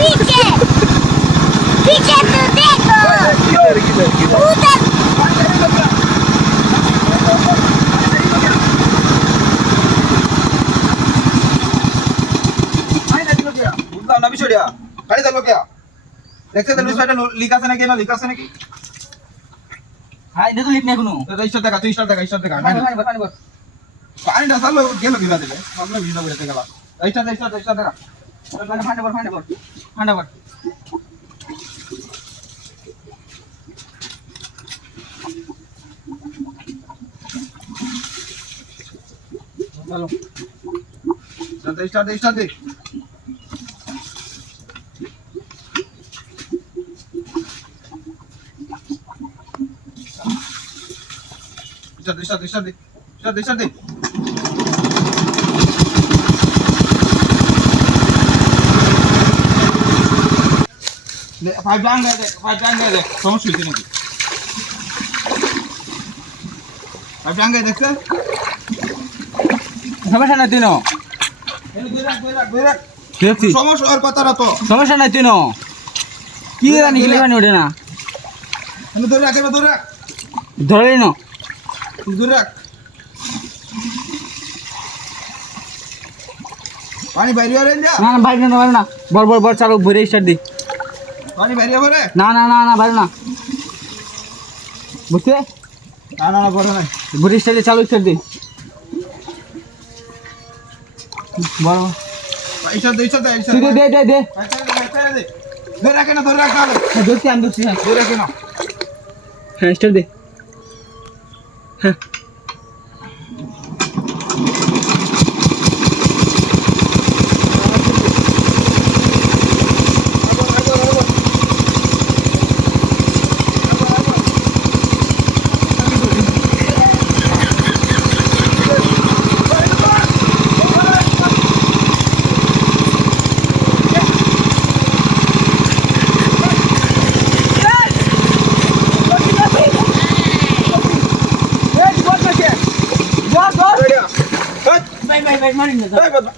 पीछे पीछे तो देखो उधर বুঝলাম না বিষয়টা গাড়ি চাললো কে দেখতে তো বিষয়টা লিক আছে নাকি না লিক আছে নাকি হাই দেখো লিক না কোনো রেজিস্টার দেখা তুই স্টার দেখা পানিটা চাললো গেল কি বাদে আমরা ভিডিও করতে গেলাম রেজিস্টার দেখা ঠান্ডা কর চলো রেজিস্টার দে রেজিস্টার দে ফাইভ ব্যাংক দে সমস্যা হয়েছে নাকি ফাইভ ব্যাংক দেখছে সমস্যা নাই তিনো দেখছি সমস্যা আর কথাটা তো সমস্যা নাই তিনো কি জানি কি জানি ওঠে না ধরে রাখ ধরে নো দূরে রাখ পানি বাইরে আরে যা না না বাইরে না বাইরে না বর চালু ভরে স্টার্ট দি পানি বাইরে আরে না বাইরে না বুঝতে না বড় না ভরে স্টার্ট চালু স্টার্ট দি বড় পয়সা দে তুই দে ধরে রাখ তাহলে দেখছি আমি দেখছি ধরে রাখ না হ্যাঁ স্টার্ট দে হ্যাঁ ভাই মারি না চল করো